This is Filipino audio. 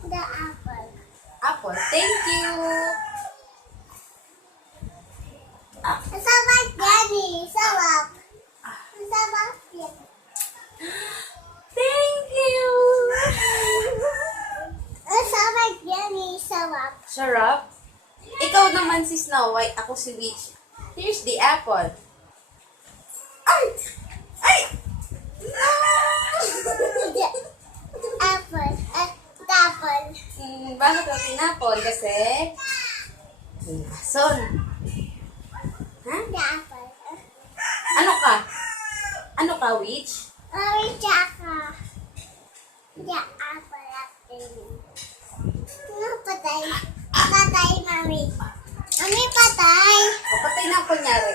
The apple. Apple. Thank you. Sarap Jenny. Sarap. Sarap yan. Thank you. Sarap Jenny. Sarap. Sarap. Ikaw naman si Snow White. Ako si Witch. Here's the apple. Ay! Ay! Apple. Apple. Bakit ang pinapon? Kasi lason. Ha? The apple. Ano ka? Ano ka, Witch? Orange ako. The apple. Ano patay? Patay, mami. Mami, patay. Papatay na kunyari.